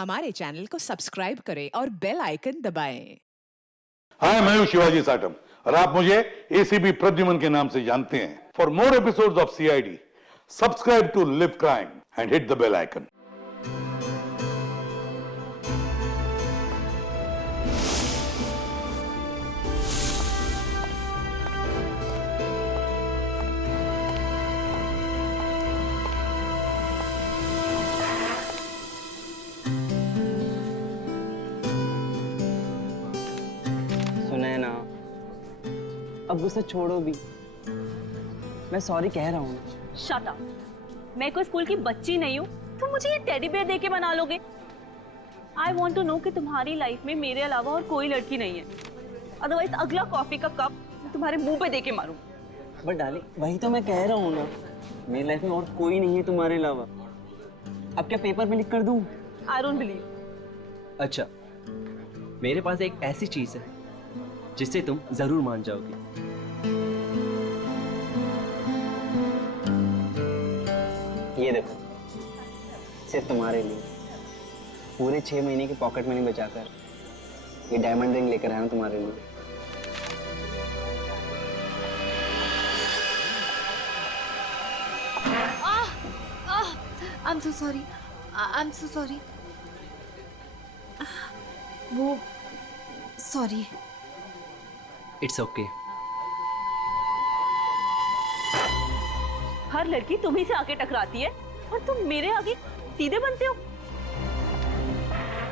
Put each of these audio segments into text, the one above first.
हमारे चैनल को सब्सक्राइब करें और बेल आइकन दबाएं। हाय, मैं हूं शिवाजी साटम और आप मुझे एसीपी प्रद्युमन के नाम से जानते हैं। For more episodes of CID, subscribe to LIV Crime and hit the bell icon. Sunaina, अब गुस्सा छोड़ो भी। मैं सॉरी कह रहा हूँ। Shut up. मैं कोई स्कूल की बच्ची नहीं हूँ, तुम मुझे ये टेडी बेयर देके मना लोगे? आई वॉन्ट टू नो कि तुम्हारी लाइफ में मेरे अलावा और कोई लड़की नहीं है, अदरवाइज अगला कॉफी का कप मैं तुम्हारे मुंह पे देके मारूं। बट डार्लिंग, वही तो मैं कह रहा हूँ ना, मेरी लाइफ में और कोई नहीं है तुम्हारे अलावा। अब क्या पेपर में लिख कर दूँ? I don't believe. अच्छा, मेरे पास एक ऐसी चीज है जिससे तुम जरूर मान जाओगी। ये देखो, सिर्फ तुम्हारे लिए पूरे 6 महीने की पॉकेट मनी बचाकर ये डायमंड रिंग लेकर आया हूं तुम्हारे लिए। I'm so sorry. I'm so sorry. वो सॉरी। It's okay. हर लड़की तुम्ही से आके टकराती है और तुम मेरे आगे सीधे बनते हो।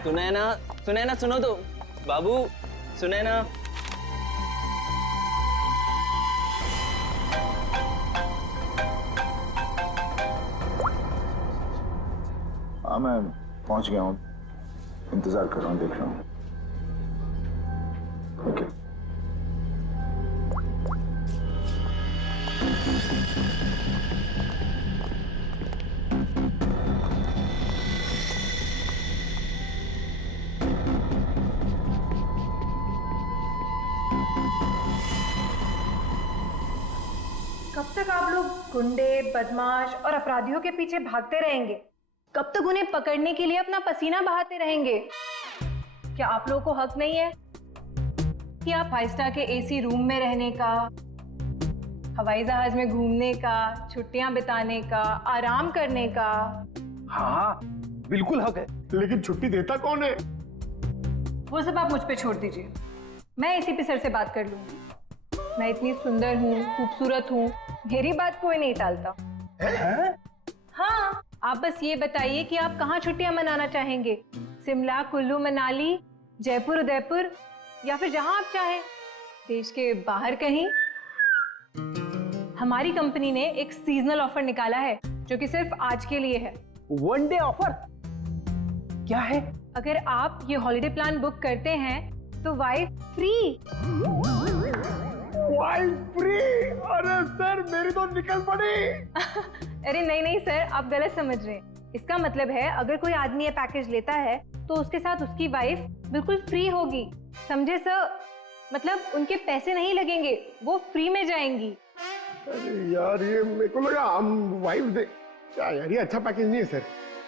सुनैना, सुनैना सुनो तो। बाबू, सुनैना। हाँ, मैं पहुंच गया हूँ। इंतजार कर रहा हूँ, देख रहा हूँ। ओके। कब तक आप लोग गुंडे, बदमाश और अपराधियों के पीछे भागते रहेंगे? कब तक उन्हें पकड़ने के लिए अपना पसीना बहाते रहेंगे? क्या आप लोगों को हक नहीं है कि आप 5 स्टार के एसी रूम में रहने का, हवाई जहाज में घूमने का, छुट्टियां बिताने का, आराम करने का? हाँ, बिल्कुल हक है, लेकिन छुट्टी देता कौन है? वो सब आप मुझ पे छोड़ दीजिए, मैं एसीपी सर से बात कर लूंगी। मैं इतनी सुंदर हूँ, खूबसूरत हूँ, मेरी बात कोई नहीं टालता। हाँ, आप बस ये बताइए कि आप कहाँ छुट्टियां मनाना चाहेंगे? शिमला, कुल्लू, मनाली, जयपुर, उदयपुर, या फिर जहां आप चाहें, देश के बाहर कहीं। हमारी कंपनी ने एक सीजनल ऑफर निकाला है जो कि सिर्फ आज के लिए है। One day offer? क्या है? अगर आप ये हॉलिडे प्लान बुक करते हैं तो वाइफ फ्री। Wife free? अरे सर, मेरी तो निकल पड़ी। अरे नहीं नहीं सर, आप गलत समझ रहे हैं। इसका मतलब है अगर कोई आदमी ये पैकेज लेता है तो उसके साथ उसकी वाइफ बिल्कुल फ्री होगी, समझे सर? मतलब उनके पैसे नहीं लगेंगे, वो फ्री में जाएंगी। अरे यार, ये मेरे को लगा हम वाइफ दे। क्या यार, ये अच्छा पैकेज नहीं है सर।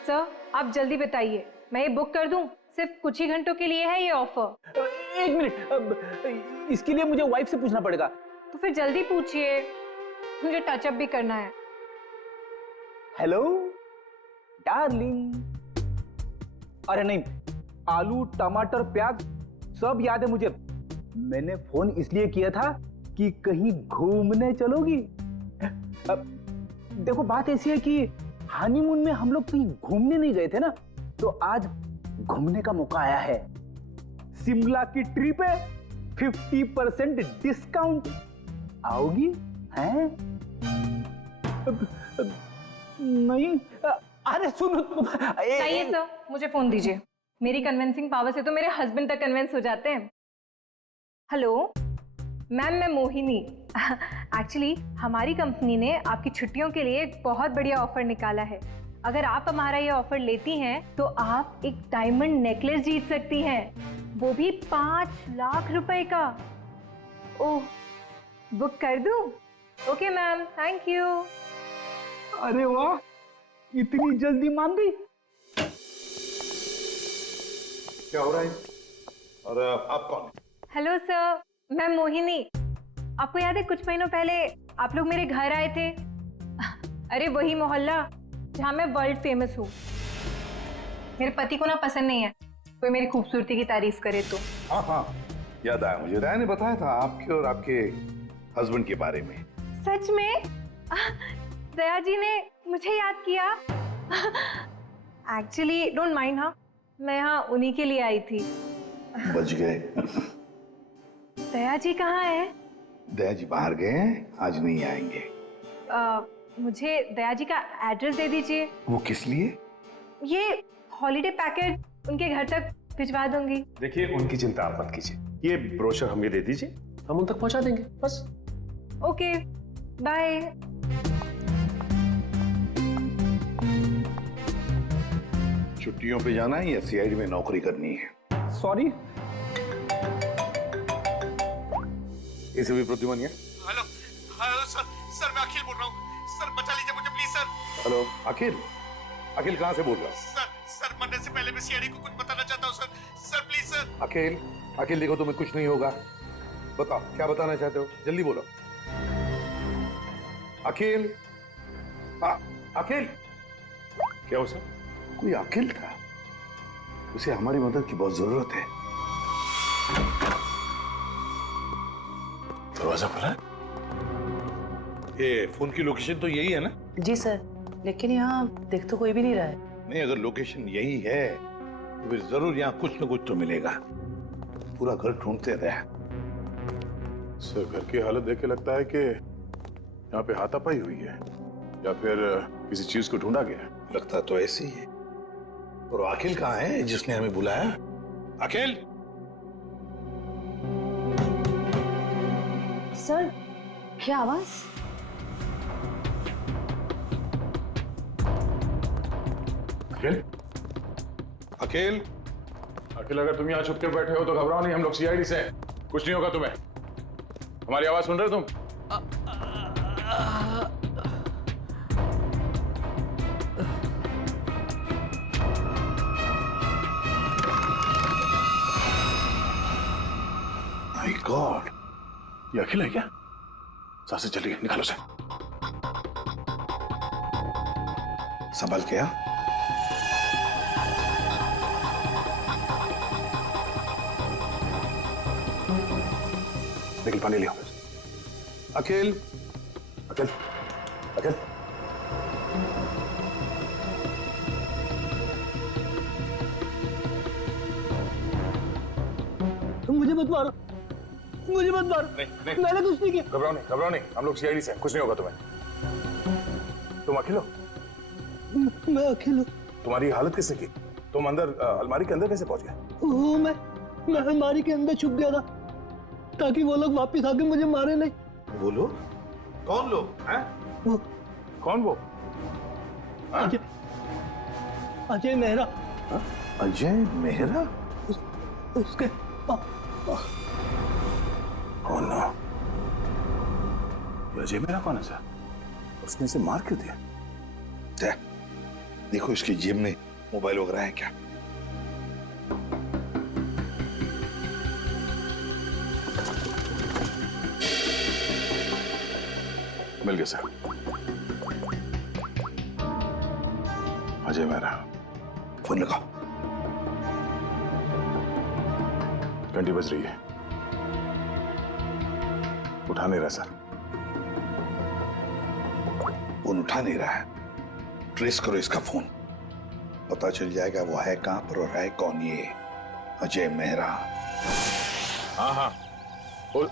सर आप जल्दी बताइए, मैं ये बुक कर दूं? सिर्फ कुछ ही घंटों के लिए है ये ऑफर। एक मिनट, इसके लिए मुझे वाइफ से पूछना पड़ेगा। तो फिर जल्दी पूछिए, मुझे टचअप भी करना है। Hello darling. अरे नहीं, आलू, टमाटर, प्याज सब याद है मुझे। मैंने फोन इसलिए किया था कि कहीं घूमने चलोगी? अब देखो, बात ऐसी है कि हनीमून में हम लोग कहीं घूमने नहीं गए थे ना, तो आज घूमने का मौका आया है। शिमला की ट्रिप है, 50% डिस्काउंट। आओगी? हैं? नहीं, अरे सुनो। चाहिए सर, मुझे फोन दीजिए। मेरी कन्विंसिंग पावर से तो मेरे हस्बैंड तक कन्विंस हो जाते हैं। हेलो मैम, मैं मोहिनी। एक्चुअली हमारी कंपनी ने आपकी छुट्टियों के लिए एक बहुत बढ़िया ऑफर निकाला है। अगर आप हमारा ये ऑफर लेती हैं तो आप एक डायमंड नेकलेस जीत सकती हैं, वो भी 5 लाख रुपए का। ओह, बुक कर दूं? Okay ma'am, thank you. अरे वाह, इतनी जल्दी मान गई। क्या हो रहा है? और आप कौन? हेलो सर, मैं मोहिनी। आपको याद है कुछ महीनों पहले आप लोग मेरे घर आए थे? अरे वही मोहल्ला जहाँ मैं वर्ल्ड फेमस हूँ। मेरे पति को ना पसंद नहीं है कोई मेरी खूबसूरती की तारीफ करे तो। हाँ हाँ, याद आया मुझे। राय ने बताया था आपके और आपके हस्बैंड के बारे में। सच में? दया जी ने मुझे याद किया। एक्चुअली डोंट माइंड, हाँ मैं यहाँ उन्हीं के लिए आई थी। बच गए। दया जी कहाँ है? दया जी बाहर गए हैं, आज नहीं आएंगे। मुझे दया जी का एड्रेस दे दीजिए। वो किस लिए? ये हॉलीडे पैकेट उनके घर तक भिजवा दूंगी। देखिए, उनकी चिंता आप मत कीजिए, ये ब्रोशर हमें दे दीजिए, हम उन तक पहुंचा देंगे बस। Okay, bye. छुट्टियों पे जाना है या सीआईडी में नौकरी करनी है? सॉरी। एसीपी प्रद्युमन है? हेलो हेलो सर, सर मैं अखिल बोल रहा हूँ सर, बचा लीजिए मुझे प्लीज सर। हेलो अखिल, अखिल कहाँ से बोल रहा है? सर मरने से पहले मैं सीआईडी को कुछ बताना चाहता हूँ सर, सर प्लीज सर। अखिल, अखिल देखो तुम्हें कुछ नहीं होगा, बताओ क्या बताना चाहते हो, जल्दी बोलो। अखिल, अखिल। क्या हो सर? कोई अखिल था, उसे हमारी मदद की बहुत जरूरत है। दरवाजा खुला है? ये फोन की लोकेशन तो यही है ना? जी सर, लेकिन यहाँ देख तो कोई भी नहीं रहा है। नहीं, अगर लोकेशन यही है तो फिर जरूर यहाँ कुछ न कुछ तो मिलेगा। पूरा घर ढूंढते रहे। सर, घर की हालत देख के लगता है कि यहाँ पे हाथापाई हुई है या फिर किसी चीज को ढूंढा गया है। लगता तो ऐसे ही है। और अखिल कहाँ है जिसने हमें बुलाया? अखिल! सर, क्या आवाज? अखिल? अखिल! अखिल, अगर तुम यहाँ छुप के बैठे हो तो घबराओ नहीं, हम लोग सीआईडी से हैं। कुछ नहीं होगा तुम्हें। हमारी आवाज सुन रहे हो तुम? माय गॉड, ये अखिल है क्या? सांसें चल रही है, निकालो से। संभल के। निकल, पानी लियो। अखिल! अखिल, अखिल। मुझे मत मारो, मुझे मत मारो। नहीं, मैंने कुछ नहीं किया। घबराओ नहीं, घबराओ नहीं, हम लोग सीआईडी से हैं, कुछ नहीं होगा तुम्हें। तुम अखिल हो? मैं अखिल हूँ। तुम्हारी हालत किसने की? तुम अंदर अलमारी के अंदर कैसे पहुंच गए? मैं अलमारी के अंदर छुप गया था ताकि वो लोग वापस आके मुझे मारे नहीं। वो लोग? कौन लोग हैं? कौन वो? अजय मेहरा। अजय मेहरा? उसके कौन ना? अजय मेहरा कौन है सर? उसने इसे मार क्यों दिया? देखो इसकी जेब में मोबाइल वगैरह है क्या? मिल गया सर। अजय मेहरा। फोन लगाओ। घंटी बज रही है, उठा नहीं रहा सर। फोन उठा नहीं रहा है। ट्रेस करो इसका फोन, पता चल जाएगा वो है कहां पर और है कौन ये अजय मेहरा। हाँ हाँ,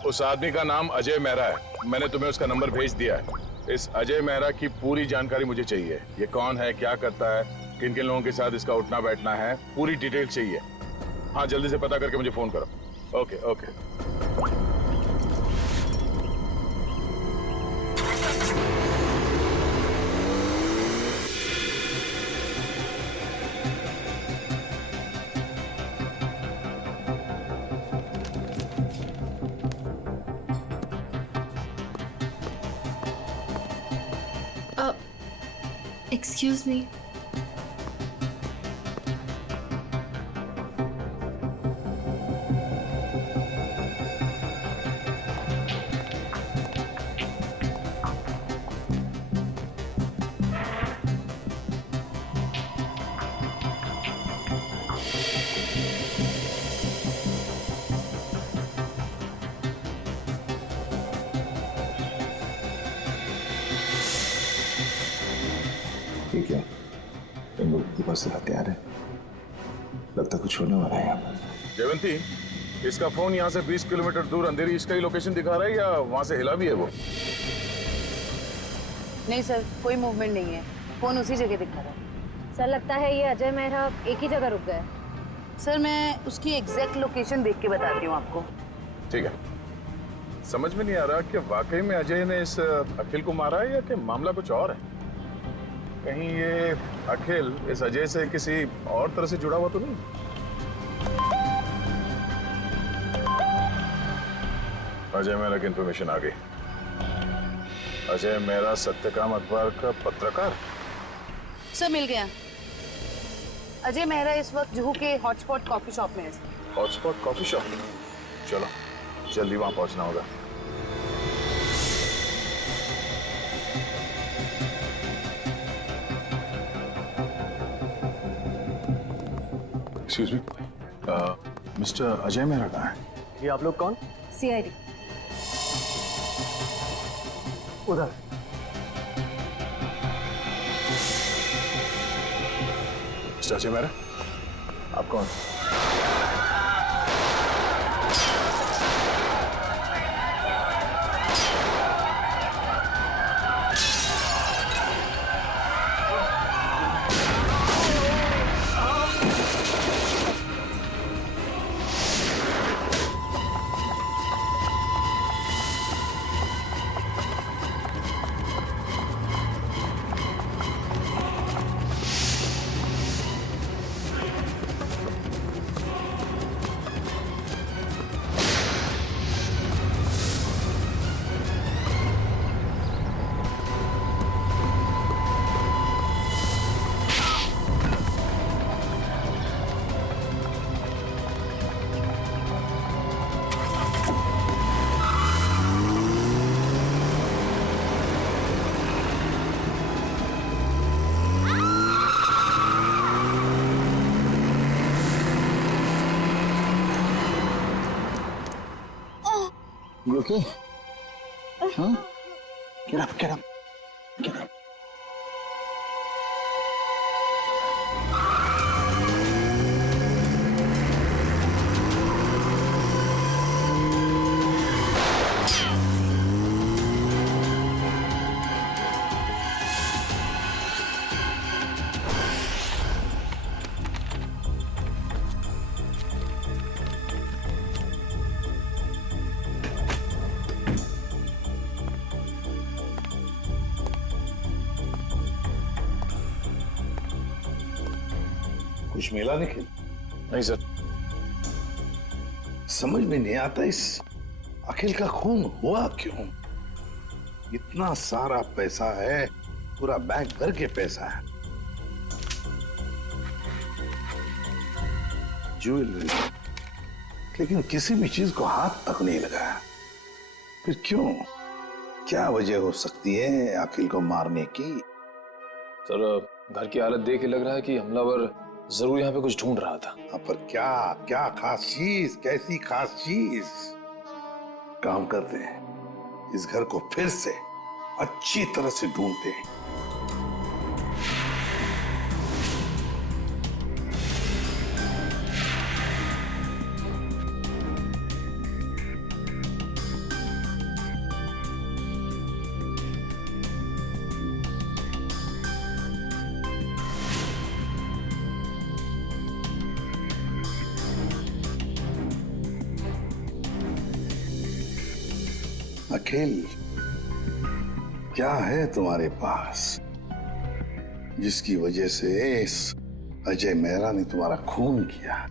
उस आदमी का नाम अजय मेहरा है। मैंने तुम्हें उसका नंबर भेज दिया है। इस अजय मेहरा की पूरी जानकारी मुझे चाहिए। ये कौन है, क्या करता है, किन किन लोगों के साथ इसका उठना बैठना है, पूरी डिटेल चाहिए। हाँ, जल्दी से पता करके मुझे फोन करो। Okay okay. Excuse me. ठीक है, इन लोगों के पास हथियार है, लगता कुछ होने वाला है यहाँ पर। जयवंती, इसका फोन यहाँ से 20 किलोमीटर दूर अंधेरी इसका ही लोकेशन दिखा रहा है या वहां से हिला भी है वो? नहीं सर, कोई मूवमेंट नहीं है, फोन उसी जगह दिखा रहा है। सर लगता है ये अजय मेहरा एक ही जगह रुक गए। सर मैं उसकी एग्जैक्ट लोकेशन देख के बताती हूँ आपको। ठीक है, समझ में नहीं आ रहा कि वाकई में अजय ने इस अखिल को मारा है या कि मामला कुछ और है। कहीं ये अखिल इस अजय से किसी और तरह से जुड़ा हुआ तो नहीं? अजय मेहरा की इंफॉर्मेशन आ गई। अजय मेहरा सत्यकाम अखबार का पत्रकार। सर मिल गया। अजय मेहरा इस वक्त जुहू के हॉटस्पॉट कॉफी शॉप में है। हॉटस्पॉट कॉफी शॉप, चलो जल्दी वहां पहुंचना होगा। Excuse me, mister Ajay Mehra कहाँ है? ये आप लोग कौन? सीआईडी। उधर। मिस्टर अजय मेहरा, आप कौन? You okay? Huh? Get up, get up, get up. कुछ मिला निखिल? नहीं सर। समझ में नहीं आता इस अखिल का खून हुआ क्यों? इतना सारा पैसा है, पूरा बैंक भर के पैसा है, ज्वेलरी, लेकिन किसी भी चीज को हाथ तक नहीं लगाया। फिर क्यों? क्या वजह हो सकती है अखिल को मारने की? सर घर की हालत देख के लग रहा है कि हमलावर जरूर यहाँ पे कुछ ढूंढ रहा था। पर क्या क्या खास चीज, कैसी खास चीज? काम करते हैं, इस घर को फिर से अच्छी तरह से ढूंढते हैं। अखिल, क्या है तुम्हारे पास जिसकी वजह से इस अजय मेहरा ने तुम्हारा खून किया?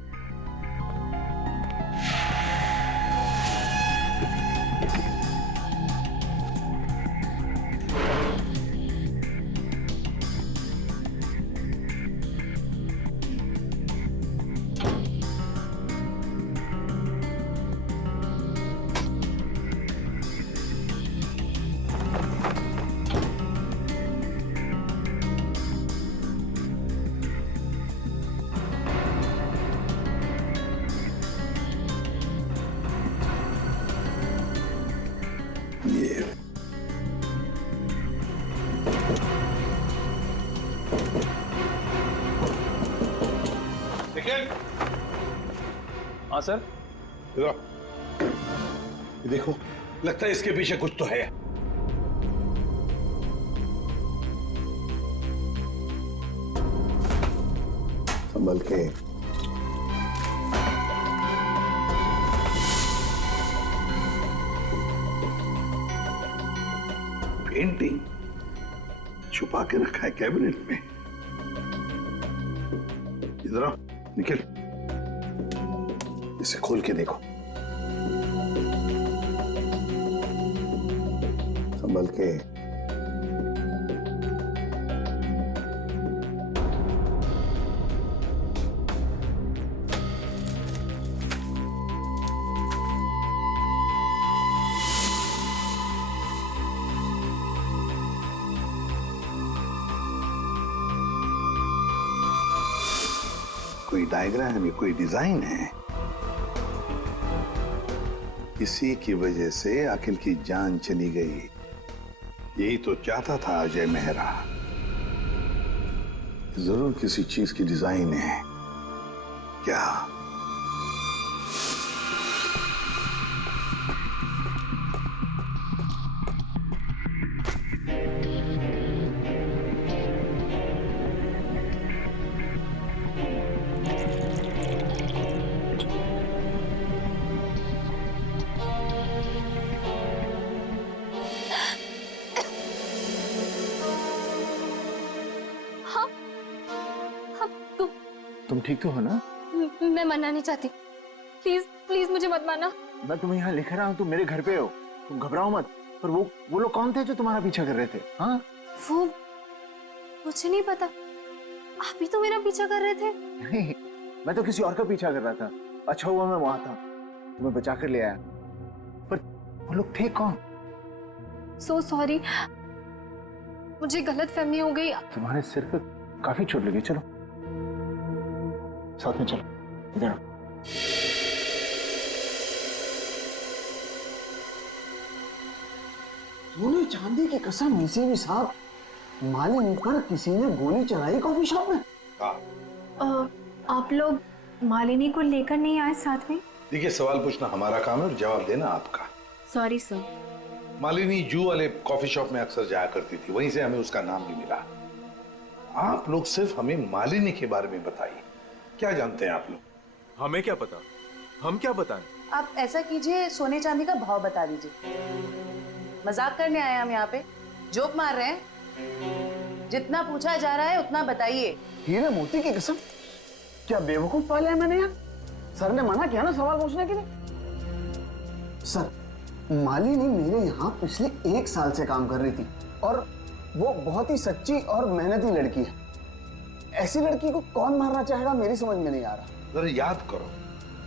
निखिल, हाँ सर। इधर आओ। ये देखो, लगता है इसके पीछे कुछ तो है। संभल के। पेंटिंग छुपा के रखा है कैबिनेट में। इधर आओ निखिल, इसे खोल के देखो। संभल के। कोई डायग्राम है, कोई डिजाइन है। इसी की वजह से अखिल की जान चली गई। यही तो चाहता था अजय मेहरा। जरूर किसी चीज की डिजाइन है। क्या? तुम ठीक तो हो ना? मैं मरना नहीं चाहती, प्लीज प्लीज मुझे मत मारना। मैं तुम्हें यहाँ लिख रहा हूँ, तुम मेरे घर पे हो, तुम घबराओ मत। पर वो लोग कौन थे जो तुम्हारा पीछा कर रहे थे? हाँ, वो मुझे नहीं पता, आप ही तो मेरा पीछा कर रहे थे। नहीं, मैं तो किसी और का पीछा कर रहा था। अच्छा हुआ मैं वहां था, तुम्हें बचा कर ले आया। पर वो लोग थे कौन? सो सॉरी, मुझे गलत फहमी हो गई। तुम्हारे सिर पे काफी चोट लगी। चलो साथ में चलो, इधर आओ। सोने चांदी की कसम, इसी भी साहब, मालिनी पर किसी ने गोली चलाई कॉफी शॉप में। आप लोग मालिनी को लेकर नहीं आए साथ में? देखिए, सवाल पूछना हमारा काम है और जवाब देना आपका। Sorry sir. मालिनी जू वाले कॉफी शॉप में अक्सर जाया करती थी, वहीं से हमें उसका नाम भी मिला। आप लोग सिर्फ हमें मालिनी के बारे में बताइए, क्या जानते हैं आप लोग? हमें क्या पता, हम क्या बताएं? आप ऐसा कीजिए, सोने चांदी का भाव बता दीजिए। मजाक करने आए हम यहाँ पे, जोक मार रहे हैं। जितना पूछा जा रहा है उतना बताइए। हीरे मोती की कसम, क्या बेवकूफ पाला है मैंने यार? सर ने मना किया ना सवाल पूछने के लिए। सर, मालिनी मेरे यहाँ पिछले 1 साल से काम कर रही थी और वो बहुत ही सच्ची और मेहनती लड़की है। ऐसी लड़की को कौन मारना चाहेगा, मेरी समझ में नहीं आ रहा। जरा याद करो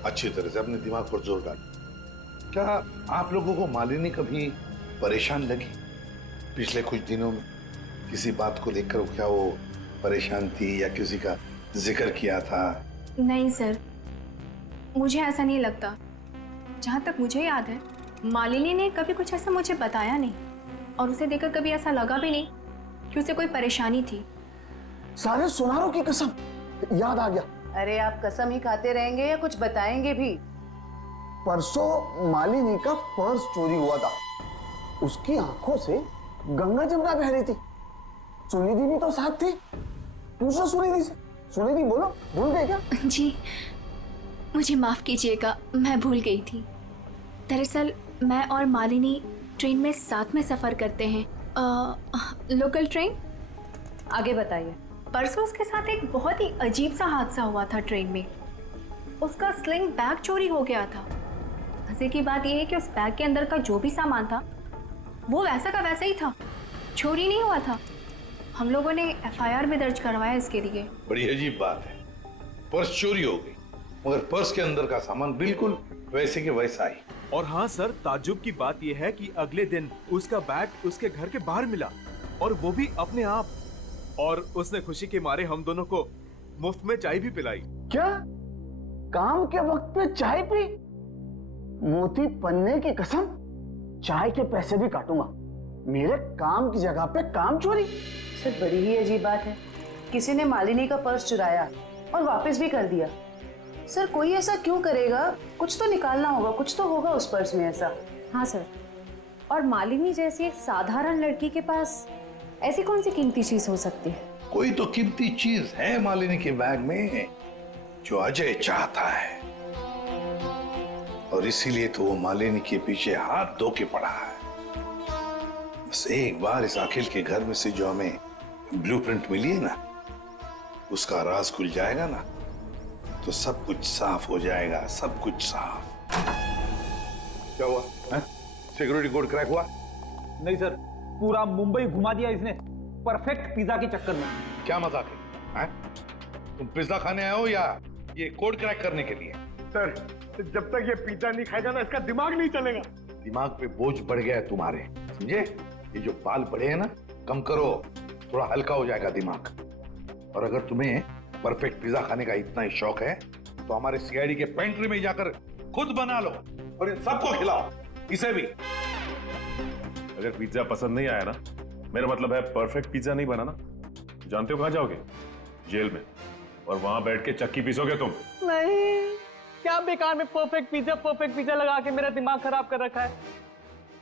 अच्छी तरह से, अपने दिमाग पर जोर डालो। क्या आप लोगों को मालिनी कभी परेशान लगी पिछले कुछ दिनों में? किसी बात को लेकर क्या वो परेशान थी या किसी का जिक्र किया था? नहीं सर, मुझे ऐसा नहीं लगता। जहाँ तक मुझे याद है, मालिनी ने कभी कुछ ऐसा मुझे बताया नहीं और उसे देखकर कभी ऐसा लगा भी नहीं कि उसे कोई परेशानी थी। सारे सुनारों की कसम, याद आ गया। अरे आप कसम ही खाते रहेंगे या कुछ बताएंगे भी? परसों मालिनी का पर्स चोरी हुआ था। उसकी आंखों से गंगा जमुना बह रही थी। सुनिधि भी तो साथ थी। पूछो सुनिधि से। सुनिधि बोलो, भूल गए क्या? जी मुझे माफ कीजिएगा, मैं भूल गई थी। दरअसल मैं और मालिनी ट्रेन में साथ में सफर करते हैं, लोकल ट्रेन। आगे बताइए। परसों उसके साथ एक बहुत ही अजीब सा हादसा हुआ था ट्रेन में। उसका स्लिंग बैग चोरी हो गया था। मजे की बात यह है कि उस बैग के अंदर का जो भी सामान था वो वैसा का वैसा ही था, चोरी नहीं हुआ था। हम लोगों ने FIR भी दर्ज करवाया इसके लिए। बड़ी अजीब बात है, पर्स चोरी हो गई मगर पर्स के अंदर का सामान बिल्कुल वैसे के वैसा ही। और हाँ सर, ताज्जुब की बात यह है कि अगले दिन उसका बैग उसके घर के बाहर मिला और वो भी अपने आप। और उसने खुशी के मारे हम दोनों को मुफ्त में चाय भी पिलाई। क्या? काम के वक्त पे चाय पी? मोती पन्ने की कसम, चाय के पैसे भी काटूंगा। मेरे काम की जगह पे काम चोरी? सर, बड़ी ही अजीब बात है। किसी ने मालिनी का पर्स चुराया और वापस भी कर दिया। सर कोई ऐसा क्यों करेगा? कुछ तो निकालना होगा, कुछ तो होगा उस पर्स में ऐसा। हाँ सर, और मालिनी जैसी एक साधारण लड़की के पास ऐसी कौन सी कीमती चीज हो सकती है? कोई तो कीमती चीज है मालिनी के बैग में जो अजय चाहता है, और इसीलिए तो वो मालिनी के पीछे हाथ धो के पड़ा है। बस एक बार इस अखिल के घर में से जो हमें ब्लूप्रिंट मिली है ना, उसका राज खुल जाएगा ना, तो सब कुछ साफ हो जाएगा, सब कुछ साफ। क्या हुआ? सिक्योरिटी कोड क्रैक हुआ? नहीं सर, पूरा मुंबई घुमा दिया इसने परफेक्ट पिज्जा के चक्कर में। क्या मजाक है? तुम पिज्जा खाने आए हो या ये कोड क्रैक करने के लिए? सर जब तक ये पिज्जा नहीं खाएगा ना, इसका दिमाग नहीं चलेगा। दिमाग पे बोझ बढ़ गया है तुम्हारे, समझे? ये जो बाल बढ़े हैं ना, कम करो, थोड़ा हल्का हो जाएगा दिमाग। और अगर तुम्हें परफेक्ट पिज्जा खाने का इतना ही शौक है तो हमारे सीआईडी के पेंट्री में जाकर खुद बना लो और इन सबको खिलाओ, इसे भी। अगर पिज्जा पसंद नहीं आया ना, मेरा मतलब है परफेक्ट पिज्जा नहीं बनाना, जानते हो कहां जाओगे? जेल में, और वहां बैठ के चक्की पीसोगे तुम। नहीं, क्या बेकार में परफेक्ट पिज्जा लगा के मेरा दिमाग खराब कर रखा है।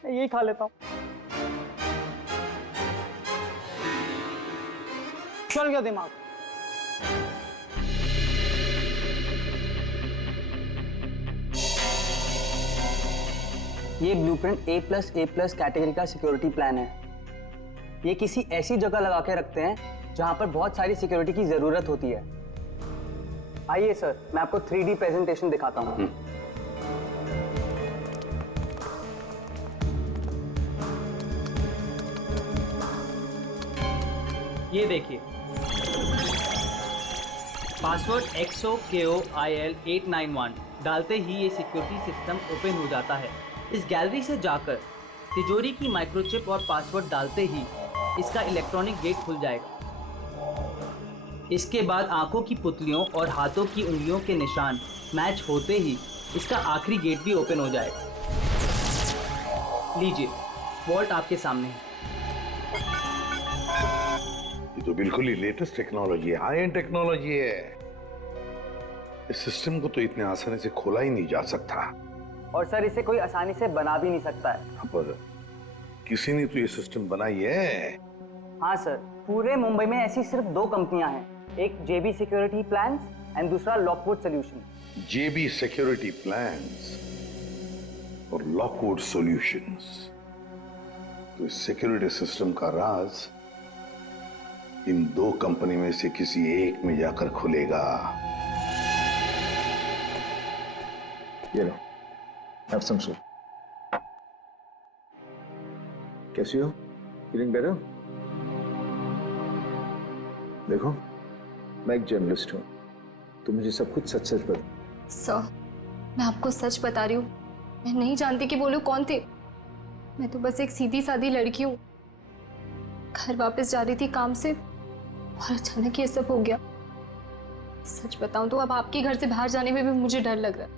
मैं यही खा लेता हूँ। चल गया दिमाग। ये ब्लूप्रिंट A+A+ कैटेगरी का सिक्योरिटी प्लान है। ये किसी ऐसी जगह लगा के रखते हैं जहां पर बहुत सारी सिक्योरिटी की जरूरत होती है। आइए सर, मैं आपको 3D प्रेजेंटेशन दिखाता हूं। ये देखिए, पासवर्ड XOKOIL891 डालते ही ये सिक्योरिटी सिस्टम ओपन हो जाता है। इस गैलरी से जाकर तिजोरी की माइक्रोचिप और पासवर्ड डालते ही इसका इलेक्ट्रॉनिक गेट खुल जाएगा। इसके बाद आंखों की पुतलियों और हाथों की उंगलियों के निशान मैच होते ही इसका आखिरी गेट भी ओपन हो जाएगा। लीजिए, वॉल्ट आपके सामने है। ये तो बिल्कुल ही लेटेस्ट टेक्नोलॉजी है, हाई एंड टेक्नोलॉजी है। इस सिस्टम को तो इतने आसानी से खोला ही नहीं जा सकता। और सर, इसे कोई आसानी से बना भी नहीं सकता है। पर किसी ने तो ये सिस्टम बनाई है। हाँ सर, पूरे मुंबई में ऐसी सिर्फ 2 कंपनियां हैं, एक JB सिक्योरिटी प्लान्स एंड दूसरा Lockwood solution. JB security plans और लॉकवुड सॉल्यूशंस। तो इस सिक्योरिटी सिस्टम का राज इन 2 कंपनी में से किसी एक में जाकर खुलेगा। ये लो, have some soup. कैसी हो? Feeling better? देखो, मैं एक जर्नलिस्ट हूँ, तो मुझे सब कुछ सच सच बता। सर, मैं आपको सच बता रही हूँ, मैं नहीं जानती कि वो लोग कौन थे। मैं तो बस एक सीधी सादी लड़की हूँ, घर वापस जा रही थी काम से और अचानक ये सब हो गया। सच बताऊं तो अब आपके घर से बाहर जाने में भी मुझे डर लग रहा है।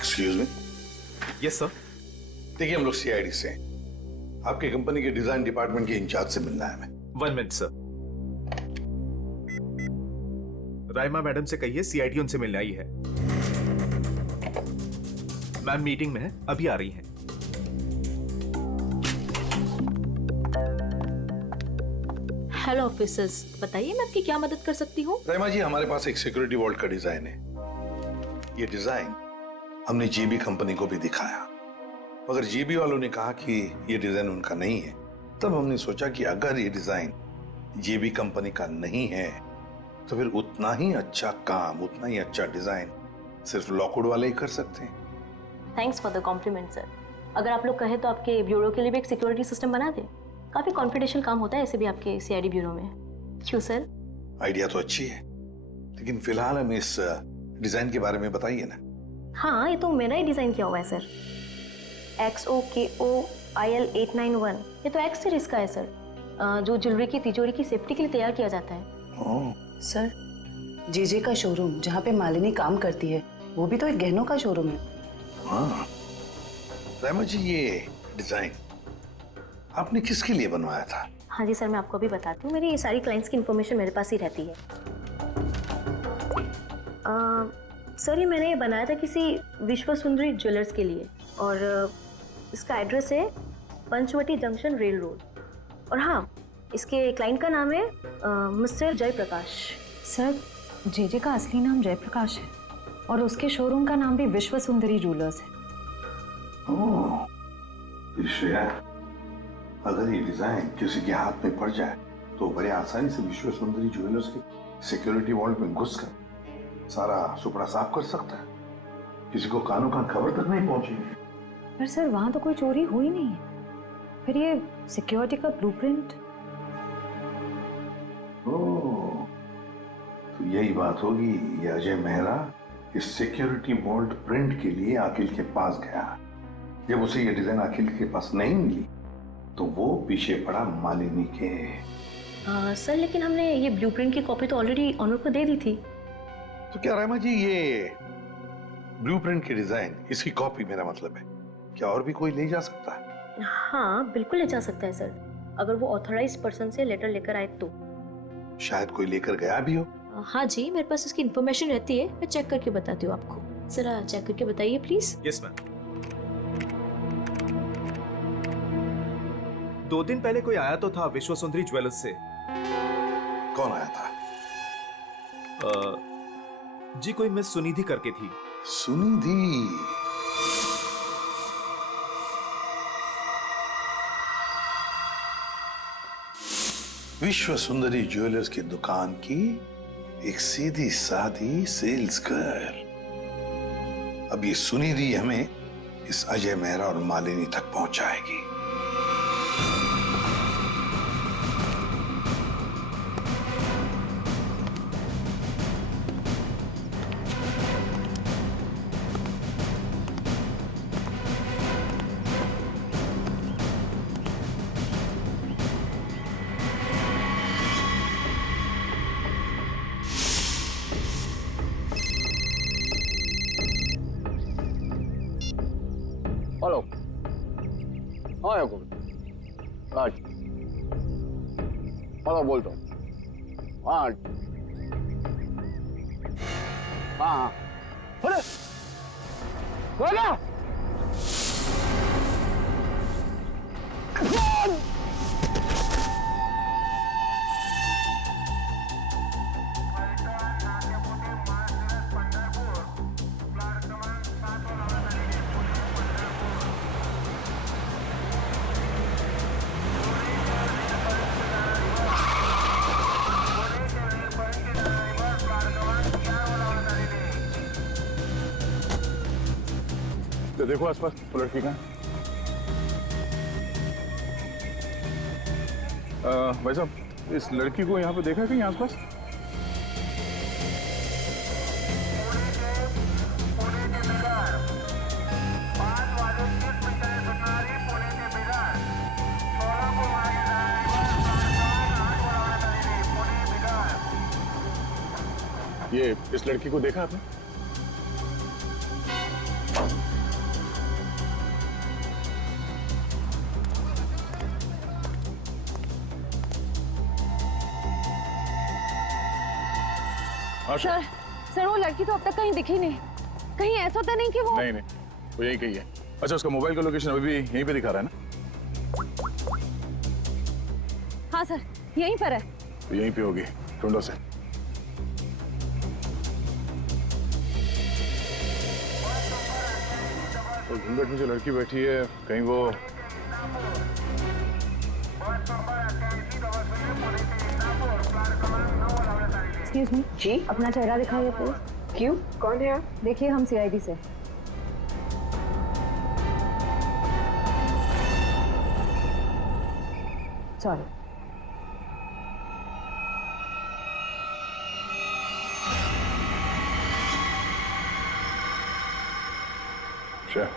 Excuse me. Yes sir. देखिए, हम लोग सीआईडी से हैं। आपकी कंपनी के डिजाइन डिपार्टमेंट के इंचार्ज से मिलना है हमें। 1 मिनट सर। राइमा मैडम से कहिए सीआईडी उनसे मिलने आई है। मैम मीटिंग में है, अभी आ रही हैं। हेलो ऑफिसर्स, बताइए मैं आपकी क्या मदद कर सकती हूँ? राइमा जी, हमारे पास एक सिक्योरिटी वॉल्ट का डिजाइन है। ये डिजाइन हमने JB कंपनी को भी दिखाया, मगर JB वालों ने कहा कि ये डिजाइन उनका नहीं है। तब हमने सोचा कि अगर ये डिजाइन JB कंपनी का नहीं है तो फिर उतना ही अच्छा काम, उतना ही अच्छा डिजाइन सिर्फ लॉकवुड वाले ही कर सकते हैं। Thanks for the compliment sir. अगर आप लोग कहें तो आपके ब्यूरो के लिए भी एक सिक्योरिटी सिस्टम बना दें। काफी कॉन्फिडेंशियल काम होता है ऐसे भी आपके CID ब्यूरो में। क्यों सर? आइडिया तो अच्छी है, लेकिन फिलहाल हमें इस डिजाइन के बारे में बताइए ना। हाँ, ये तो मेरा ही डिजाइन किया हुआ है सर। XOKOIL891 ये तो एक्स सीरीज का है सर, जो ज्वेलरी की तिजोरी की सेफ्टी के लिए तैयार किया जाता है। सर, जेजे का शोरूम जहाँ पे मालिनी काम करती है वो भी तो एक गहनों का शोरूम है। हाँ रहमा जी, ये डिजाइन आपने किसके लिए बनवाया था? हाँ जी सर, मैं आपको अभी बताती हूँ। मेरी सारी क्लाइंट्स की इन्फॉर्मेशन मेरे पास ही रहती है। सर, ये मैंने बनाया था किसी विश्व सुंदरी ज्वेलर्स के लिए, और इसका एड्रेस है पंचवटी जंक्शन रेल रोड। और हाँ, इसके क्लाइंट का नाम है मिस्टर जयप्रकाश। सर, जेजे का असली नाम जयप्रकाश है और उसके शोरूम का नाम भी विश्व सुंदरी ज्वेलर्स है। ओह, श्रेया, अगर ये डिजाइन किसी के हाथ में पड़ जाए तो बड़े आसानी से विश्व सुंदरी ज्वेलर्स के सिक्योरिटी वॉल्ट में घुसकर सारा सुपड़ा साफ कर सकता है। किसी को कानों कान खबर तक नहीं पहुंचेगी। पर सर, वहां तो कोई चोरी हुई नहीं है। फिर ये सिक्योरिटी का ब्लूप्रिंट। ओह, तो यही बात होगी। ये अजय मेहरा इस सिक्योरिटी वॉल्ट प्रिंट के लिए अखिल के पास गया। जब उसे ये डिजाइन अखिल के पास नहीं मिली तो वो पीछे पड़ा मालिनी के। सर, लेकिन हमने ये ब्लूप्रिंट की कॉपी तो ऑलरेडी ऑनर को दे दी थी। तो क्या रहमा जी, ये ब्लूप्रिंट की डिजाइन, इसकी कॉपी मेरा मतलब है, क्या और भी कोई ले जा सकता है? हाँ, बिल्कुल ले जा सकता है सर, अगर वो ऑथराइज पर्सन से लेटर लेकर आए तो। शायद कोई लेकर गया भी हो। हाँ जी, मेरे पास इसकी इन्फॉर्मेशन रहती है, मैं चेक करके बताती हूँ आपको। जरा चेक करके बताइए प्लीज। Yes ma'am. 2 दिन पहले कोई आया तो था विश्व सुंदरी ज्वेलर्स से। कौन आया था? जी, कोई मिस सुनिधि करके थी। सुनिधि? विश्व सुंदरी ज्वेलर्स की दुकान की एक सीधी सादी सेल्स गर्ल। अब ये सुनिधि हमें इस अजय मेहरा और मालिनी तक पहुंचाएगी। हेलो। हाँ याकूब। हेलो, बोलता हूँ। हाँ हाँ। अरे बोला। तो देखो आसपास वो लड़की का। भाई साहब, इस लड़की को यहाँ पे देखा है कहीं आसपास? ये इस लड़की को देखा आपने? सर, वो लड़की तो अब तक कहीं दिखी नहीं। कहीं ऐसा तो नहीं कि वो... नहीं, वो यही कही है। अच्छा, उसका मोबाइल का लोकेशन अभी भी यहीं पे दिखा रहा है ना? हाँ सर, यहीं पर है। तो यहीं पे होगी, ढूंढो से। और घूंघट में जो लड़की बैठी है, कहीं वो... एक्सक्यूज मी जी, अपना चेहरा दिखाइए प्लीज। क्यों, कौन है आप? देखिए, हम सीआईडी से। सॉरी। श्रेया,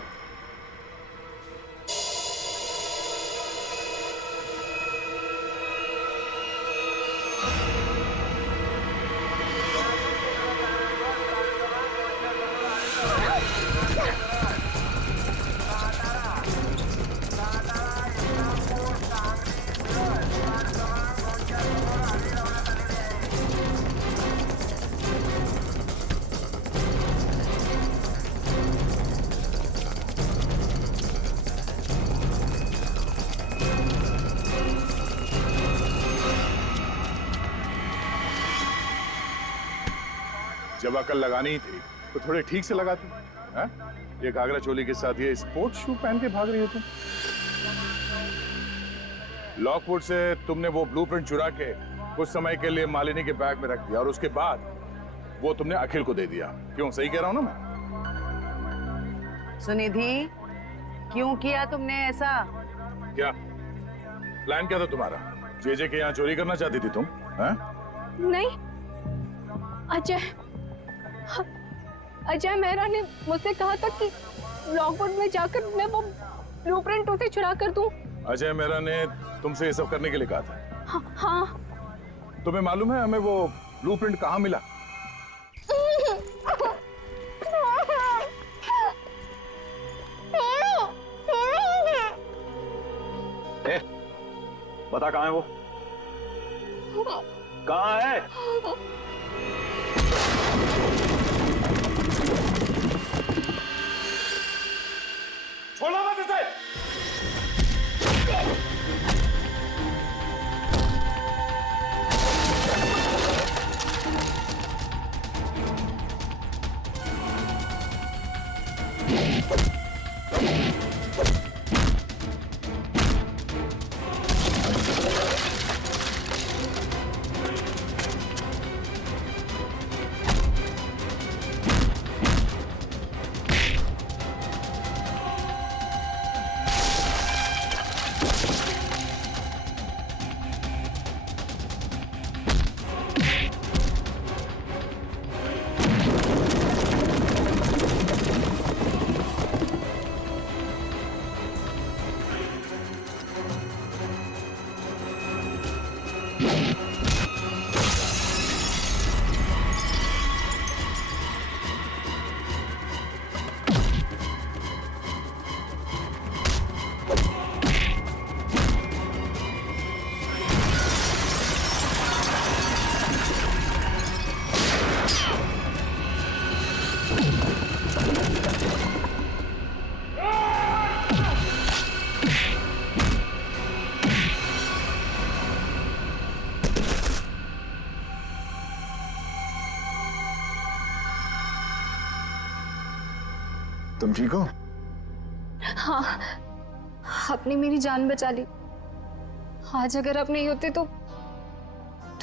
जब अकल लगानी ही थी तो थोड़े ठीक से लगाती हैं? ये घाघरा चोली के साथ ये स्पोर्ट्स शू पहन के भाग रही हो तुम। लॉकवुड से तुमने वो ब्लूप्रिंट चुरा के कुछ समय के लिए मालिनी के बैग में रख दिया और उसके बाद वो तुमने अखिल को दे दिया। क्यों, सही कह रहा हूं ना मैं? सुनिधि, क्यों किया तुमने ऐसा? क्या प्लान क्या था तुम्हारा? जेजे के यहाँ चोरी करना चाहती थी तुम? हैं? नहीं, अजय मेहरा ने मुझसे कहा था कि लॉकवुड में जाकर मैं वो ब्लूप्रिंट उसे चुरा कर दूं। अजय मेहरा ने तुमसे ये सब करने के लिए कहा था? हाँ। तुम्हें मालूम है हमें वो ब्लूप्रिंट कहाँ मिला? बता कहाँ है वो? कहाँ है? छोड़ो मत इसे! तुम ठीक हो? हाँ, आपने मेरी जान बचा ली। आज अगर आप नहीं होते तो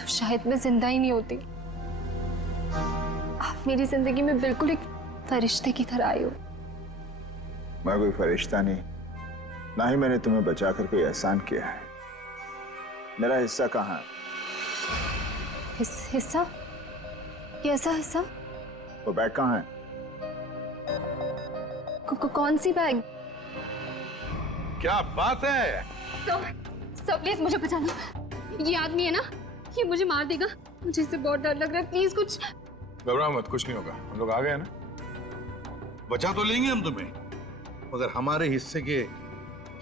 शायद मैं जिंदा ही नहीं होती। आप मेरी जिंदगी में बिल्कुल एक फरिश्ते की तरह आए हो। मैं कोई फरिश्ता नहीं, ना ही मैंने तुम्हें बचाकर कोई एहसान किया है। मेरा हिस्सा कहाँ है? हिस्सा? कैसा हिस्सा? वो बैग कहाँ है? कौन सी बैग? क्या बात है? सब प्लीज मुझे बचा लो। ये आदमी है ना, ये मुझे मार देगा। मुझे इससे बहुत डर लग रहा है। प्लीज कुछ। घबराओ मत, कुछ नहीं होगा। हम लोग आ गए ना, बचा तो लेंगे हम तुम्हें, मगर हमारे हिस्से के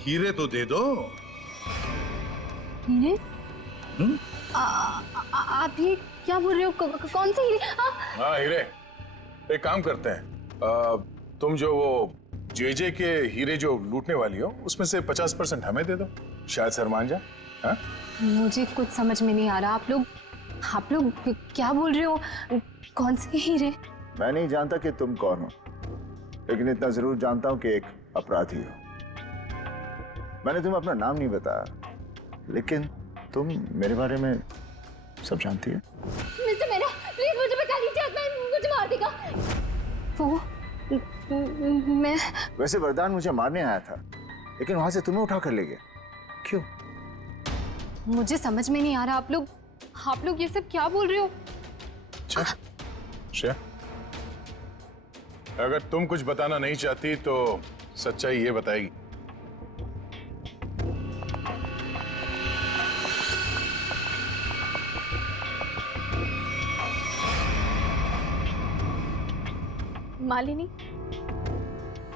हीरे तो दे दो। हीरे? आप ये क्या बोल रहे हो? कौन से हीरे? हाँ हीरे। एक काम करते हैं, तुम जो वो जेजे के हीरे जो लूटने वाली हो उसमें से 50% हमें दे दो, शायद सर मान जाए। हाँ? मुझे कुछ समझ में नहीं आ रहा। आप लोग क्या बोल रहे हो? कौन से हीरे? मैं नहीं जानता कि तुम कौन हो, लेकिन इतना जरूर जानता हूं कि एक अपराधी हो। मैंने तुम्हें अपना नाम नहीं बताया, लेकिन तुम मेरे बारे में सब जानती हो। मिस्टर मेरा, प्लीज मुझे बचा लीजिए, मुझे मार देगा वो। मैं वैसे वरदान मुझे मारने आया था, लेकिन वहां से तुम्हें उठा कर ले गया। क्यों? मुझे समझ में नहीं आ रहा। आप लोग ये सब क्या बोल रहे हो? श्रेया, अगर तुम कुछ बताना नहीं चाहती तो सच्चाई ये बताएगी। मालिनी,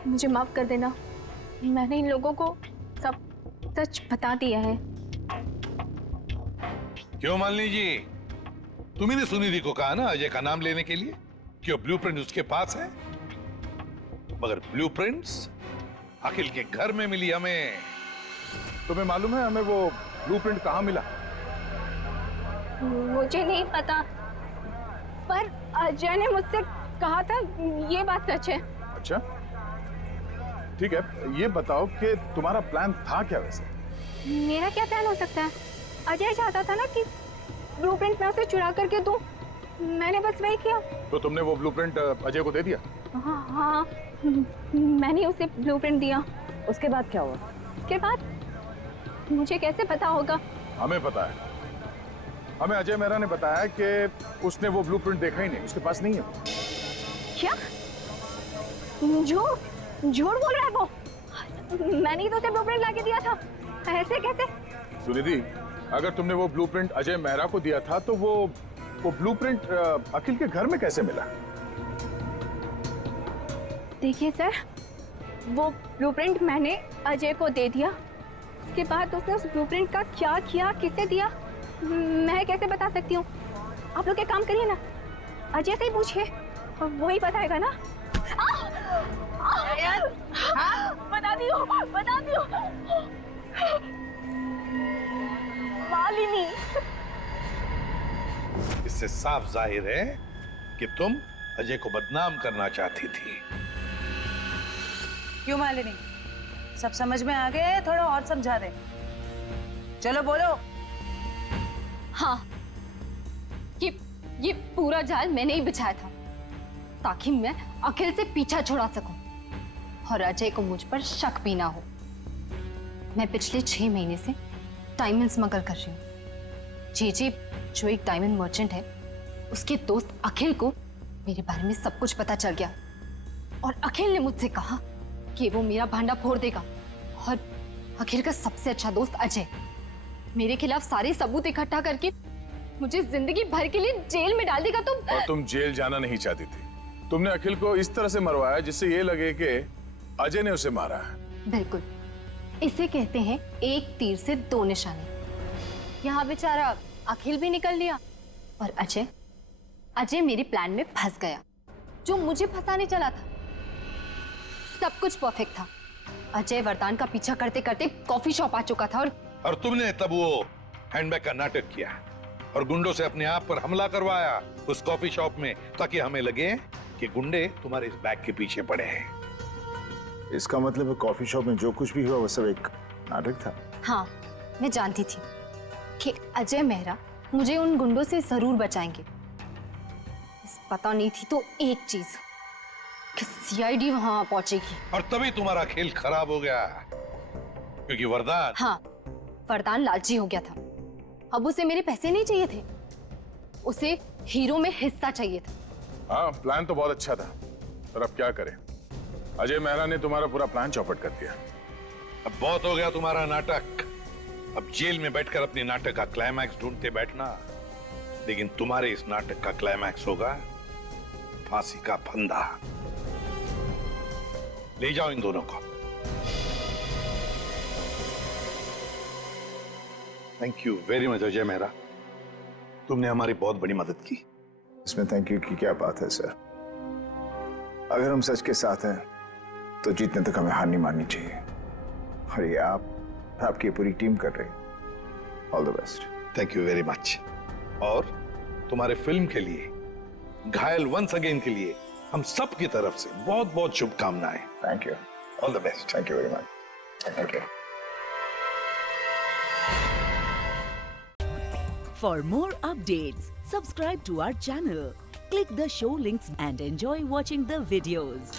मुझे माफ कर देना। मैंने इन लोगों को सब सच बता दिया है। क्यों मालिनी जी, तुम्ही ने सुनिधि को कहा ना अजय का नाम लेने के लिए कि वो ब्लूप्रिंट उसके पास है, मगर ब्लूप्रिंट्स अखिल के घर में मिली हमें। तुम्हें मालूम है हमें वो ब्लूप्रिंट कहाँ मिला? मुझे नहीं पता, पर अजय ने मुझसे कहा था, ये बात सच है। अच्छा ठीक है, ये बताओ कि तुम्हारा प्लान था क्या वैसे? मेरा क्या प्लान हो सकता है? अजय चाहता था ना कि ब्लूप्रिंट मैं उसे चुरा करके दूं। मैंने बस वही किया। तो तुमने वो ब्लूप्रिंट अजय को दे दिया? हाँ, मैंने उसे ब्लूप्रिंट दिया। उसके बाद क्या हुआ? उसके बाद मुझे कैसे पता होगा? हमें पता है। हमें अजय मेहरा ने बताया कि उसने वो ब्लूप्रिंट देखा ही नहीं, उसके पास नहीं है। क्या? झूठ बोल रहा है वो। मैंने ही तो उसे ब्लूप्रिंट लाके दिया था। ऐसे कैसे? सुनिधि, अगर तुमने वो ब्लूप्रिंट अजय मेहरा को दिया था तो वो ब्लूप्रिंट अखिल के घर में कैसे मिला? देखिए सर, वो ब्लूप्रिंट मैंने अजय को दे दिया। उसके बाद उसने उस ब्लूप्रिंट का क्या किया, किसे दिया, मैं कैसे बता सकती हूँ? आप लोग एक काम करिए ना, अजय से ही पूछिए, वो ही बताएगा ना। बता दियो। मालिनी, इससे साफ जाहिर है कि तुम अजय को बदनाम करना चाहती थी। क्यों मालिनी, सब समझ में आ गए? थोड़ा और समझा दे। चलो बोलो। हाँ, ये पूरा जाल मैंने ही बिछाया था ताकि मैं अखिल से पीछा छुड़ा सकूं और अजय को मुझ पर शक भी ना हो। मैं पिछले 6 महीने से डायमंड स्मगल कर रही हूँ। जे जो एक डायमंड मर्चेंट है, उसके दोस्त अखिल को मेरे बारे में सब कुछ पता चल गया और अखिल ने मुझसे कहा कि वो मेरा भांडा फोड़ देगा। और अखिल का सबसे अच्छा दोस्त अजय मेरे खिलाफ सारे सबूत इकट्ठा करके मुझे जिंदगी भर के लिए जेल में डाल देगा। और तुम जेल जाना नहीं चाहती थी। तुमने अखिल को इस तरह से मरवाया जिससे ये लगे कि अजय ने उसे मारा है। बिल्कुल, इसे कहते हैं एक तीर से 2 निशाने। यहाँ बेचारा अखिल भी निकल लिया और अजय मेरे प्लान में फंस गया, जो मुझे फंसाने चला था। सब कुछ परफेक्ट था। अजय वरदान का पीछा करते करते कॉफी शॉप आ चुका था और तुमने तब वो हैंडबैग का नाटक किया और गुंडों से अपने आप पर हमला करवाया उस कॉफी शॉप में, ताकि हमें लगे कि गुंडे तुम्हारे इस बैग के पीछे पड़े हैं। इसका मतलब है कॉफी शॉप में जो कुछ भी हुआ वो सब एक नाटक था। हाँ, मैं जानती थी कि अजय मेहरा मुझे उन गुंडों से जरूर बचाएंगे। बस पता नहीं थी तो एक चीज कि सीआईडी वहां पहुंचेगी। और तभी तुम्हारा खेल खराब हो गया, क्योंकि वरदान। हाँ, वरदान लालची हो गया था। अब उसे मेरे पैसे नहीं चाहिए थे, उसे हीरो में हिस्सा चाहिए था। हाँ, प्लान तो बहुत अच्छा था, पर अब क्या करें? अजय मेहरा ने तुम्हारा पूरा प्लान चौपट कर दिया। अब बहुत हो गया तुम्हारा नाटक। अब जेल में बैठकर अपने नाटक का क्लाइमैक्स ढूंढते बैठना, लेकिन तुम्हारे इस नाटक का क्लाइमैक्स होगा फांसी का फंदा। ले जाओ इन दोनों को। Thank you very much Ajay Mehra, तुमने हमारी बहुत बड़ी मदद की। इसमें थैंक यू की क्या बात है सर? अगर हम सच के साथ हैं तो जीतने तक हमें हार नहीं माननी चाहिए, और ये आपकी पूरी टीम कर रही है। All the best. Thank you very much. और तुम्हारे फिल्म के लिए, घायल वंस अगेन के लिए हम सब की तरफ से बहुत बहुत शुभकामनाएं। Thank you. All the best. Thank you very much. Thank you. For more updates, subscribe to our channel, click the show links and enjoy watching the videos.